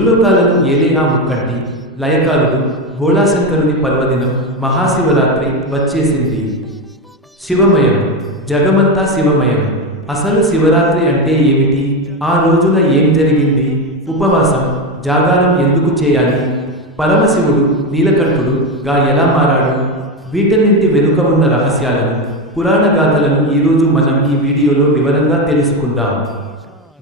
ముల్లోకాలను ఏదైనా ముక్కండి. ముక్కంటి లయకారుడు భోళాశంకరుని పర్వదినం మహాశివరాత్రి వచ్చేసింది. శివమయం జగమంతా శివమయం. అసలు శివరాత్రి అంటే ఏమిటి? ఆ రోజున ఏం జరిగింది? ఉపవాసం జాగారం ఎందుకు చేయాలి? పరమశివుడు నీలకంఠుడు గా ఎలా మారాడు? వీటన్నింటి వెనుక ఉన్న రహస్యాలను పురాణ గాథలను ఈరోజు మనం ఈ వీడియోలో వివరంగా తెలుసుకుందాం.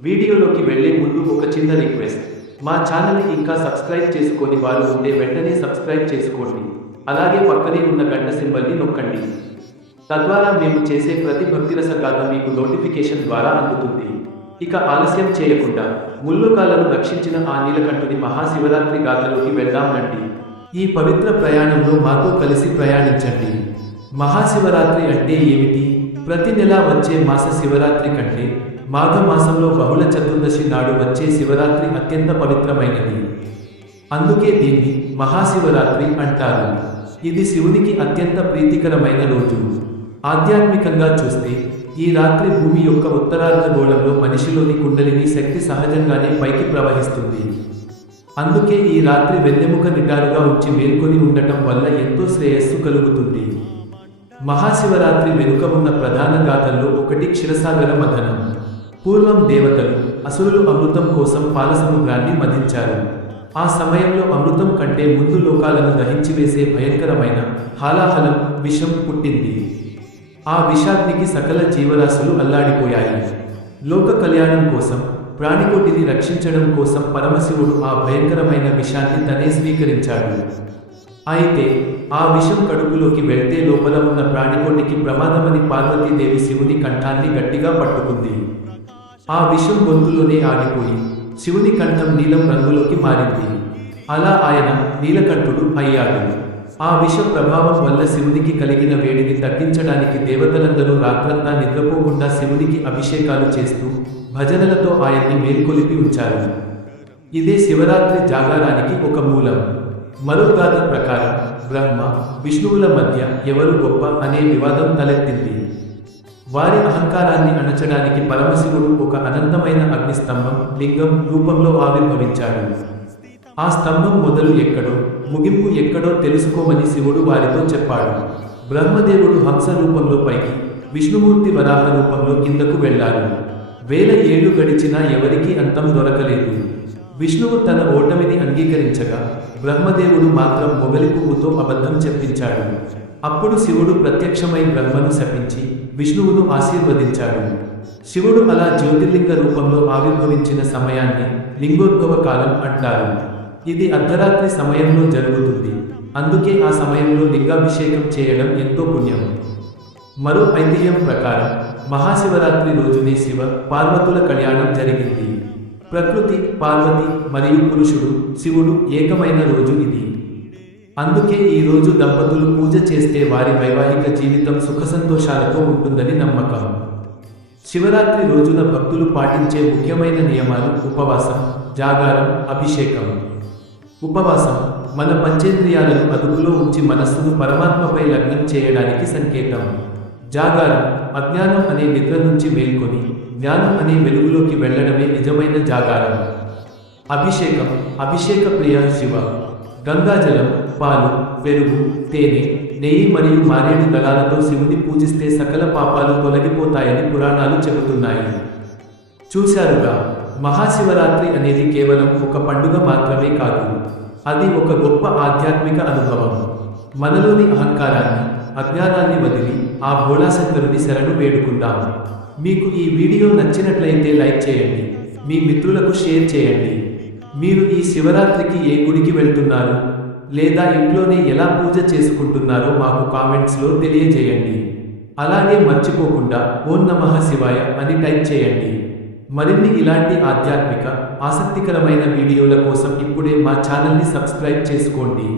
వీడియోలోకి వెళ్ళే ముందు ఒక చిన్న రిక్వెస్ట్. మా ఛానల్ని ఇంకా సబ్స్క్రైబ్ చేసుకొని వారు ఉంటే వెంటనే సబ్స్క్రైబ్ చేసుకోండి. అలాగే పక్కనే ఉన్న గంట సింబల్ని నొక్కండి. తద్వారా మేము చేసే ప్రతి భక్తిరస గాథ మీకు నోటిఫికేషన్ ద్వారా అందుతుంది. ఇక ఆలస్యం చేయకుండా ముల్లోకాలను రక్షించిన ఆ నీలకంఠుని మహాశివరాత్రి గాథలోకి వెళ్దాం రండి ఈ పవిత్ర ప్రయాణంలో మాతో కలిసి ప్రయాణించండి. మహాశివరాత్రి అంటే ఏమిటి? ప్రతి నెల వచ్చే మాస శివరాత్రి కంటే మాఘమాసంలో బహుళ చతుర్దశి నాడు వచ్చే శివరాత్రి అత్యంత పవిత్రమైనది. అందుకే దీన్ని మహాశివరాత్రి అంటారు. ఇది శివునికి అత్యంత ప్రీతికరమైన రోజు. ఆధ్యాత్మికంగా చూస్తే ఈ రాత్రి భూమి యొక్క ఉత్తరార్ధ గోళంలో మనిషిలోని కుండలిని శక్తి సహజంగానే పైకి ప్రవహిస్తుంది. అందుకే ఈ రాత్రి వెన్నెముక నిటారుగా ఉంచి మేల్కొని ఉండటం వల్ల ఎంతో శ్రేయస్సు కలుగుతుంది. మహాశివరాత్రి వెనుక ఉన్న ప్రధాన గాథల్లో ఒకటి క్షీరసాగర మథనం. పూర్వం దేవతలు అసురులు అమృతం కోసం పాలసముద్రాన్ని మధించారు ఆ సమయంలో అమృతం కంటే ముందు లోకాలను దహించి వేసే భయంకరమైన హాలాహలం విషం పుట్టింది. ఆ విషాగ్నికి సకల జీవరాశులు అల్లాడిపోయాయి. లోక కళ్యాణం కోసం ప్రాణికోటిని రక్షించడం కోసం పరమశివుడు ఆ భయంకరమైన విషాన్ని తనే స్వీకరించాడు. అయితే ఆ విషం కడుపులోకి వెళ్తే లోపల ఉన్న ప్రాణికోటికి ప్రమాదమని పార్వతీదేవి శివుని కంఠాన్ని గట్టిగా పట్టుకుంది. ఆ విషం గొంతులోనే ఆగిపోయి శివుని కంఠం నీలం రంగులోకి మారింది. అలా ఆయన నీలకంఠుడు అయ్యాడు. ఆ విష ప్రభావం వల్ల శివునికి కలిగిన వేడిని తగ్గించడానికి దేవతలందరూ రాత్రంతా నిద్రపోకుండా శివునికి అభిషేకాలు చేస్తూ భజనలతో ఆయన్ని మేల్కొలిపి ఉంచారు. ఇదే శివరాత్రి జాగారానికి ఒక మూలం. మరో గాథ ప్రకారం బ్రహ్మ విష్ణువుల మధ్య ఎవరు గొప్ప అనే వివాదం తలెత్తింది. వారి అహంకారాన్ని అణచడానికి పరమశివుడు ఒక అనంతమైన అగ్నిస్తంభం లింగం రూపంలో ఆవిర్భవించాడు. ఆ స్తంభం మొదలు ఎక్కడో ముగింపు ఎక్కడో తెలుసుకోమని శివుడు వారితో చెప్పాడు. బ్రహ్మదేవుడు హంస రూపంలో పైకి విష్ణుమూర్తి వరాహ రూపంలో కిందకు వెళ్ళారు వేల ఏళ్ళు గడిచినా ఎవరికీ అంతం దొరకలేదు. విష్ణువు తన ఓటమిని అంగీకరించగా బ్రహ్మదేవుడు మాత్రం మొగలి పువ్వుతో అబద్ధం చెప్పించాడు. అప్పుడు శివుడు ప్రత్యక్షమై బ్రహ్మను శపించి విష్ణువును ఆశీర్వదించాడు. శివుడు అలా జ్యోతిర్లింగ రూపంలో ఆవిర్భవించిన సమయాన్ని లింగోద్భవ కాలం అంటారు. ఇది అర్ధరాత్రి సమయంలో జరుగుతుంది. అందుకే ఆ సమయంలో లింగాభిషేకం చేయడం ఎంతో పుణ్యం. మరో ఐతిహ్యం ప్రకారం మహాశివరాత్రి రోజునే శివ పార్వతుల కళ్యాణం జరిగింది. ప్రకృతి పార్వతి మరియు పురుషుడు శివుడు ఏకమైన రోజు ఇది. అందుకే ఈ రోజు దంపతులు పూజ చేస్తే వారి వైవాహిక జీవితం సుఖ సంతోషాలతో ఉంటుందని నమ్మకం. శివరాత్రి రోజున భక్తులు పాటించే ముఖ్యమైన నియమాలు ఉపవాసం జాగారం అభిషేకం. ఉపవాసం మన పంచేంద్రియాలను అదుపులో ఉంచి మనస్సును పరమాత్మపై లగ్నం చేయడానికి సంకేతం. జాగారం అజ్ఞానం అనే నిద్ర నుంచి మేల్కొని జ్ఞానం అనే వెలుగులోకి వెళ్ళడమే నిజమైన జాగారం. అభిషేకం అభిషేక ప్రియ శివ. గంగాజలం పాలు పెరుగు తేనె నెయ్యి మరియు మారేడు దళాలతో శివుని పూజిస్తే సకల పాపాలు తొలగిపోతాయని పురాణాలు చెబుతున్నాయి. చూశారుగా మహాశివరాత్రి అనేది కేవలం ఒక పండుగ మాత్రమే కాదు అది ఒక గొప్ప ఆధ్యాత్మిక అనుభవం. మనలోని అహంకారాన్ని అజ్ఞానాన్ని వదిలి ఆ భోళాశంకరుని శరణు వేడుకుందాం. మీకు ఈ వీడియో నచ్చినట్లయితే లైక్ చేయండి మీ మిత్రులకు షేర్ చేయండి. మీరు ఈ శివరాత్రికి ఏ గుడికి వెళ్తున్నారు? లేదా ఇంట్లోనే ఎలా పూజ చేసుకుంటున్నారో మాకు కామెంట్స్లో తెలియజేయండి. అలాగే మర్చిపోకుండా ఓం నమః శివాయ అని టైప్ చేయండి. మరిన్ని ఇలాంటి ఆధ్యాత్మిక ఆసక్తికరమైన వీడియోల కోసం ఇప్పుడే మా ఛానల్ని సబ్స్క్రైబ్ చేసుకోండి.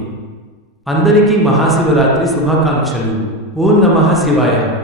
అందరికీ మహాశివరాత్రి శుభాకాంక్షలు. ఓం నమః శివాయ.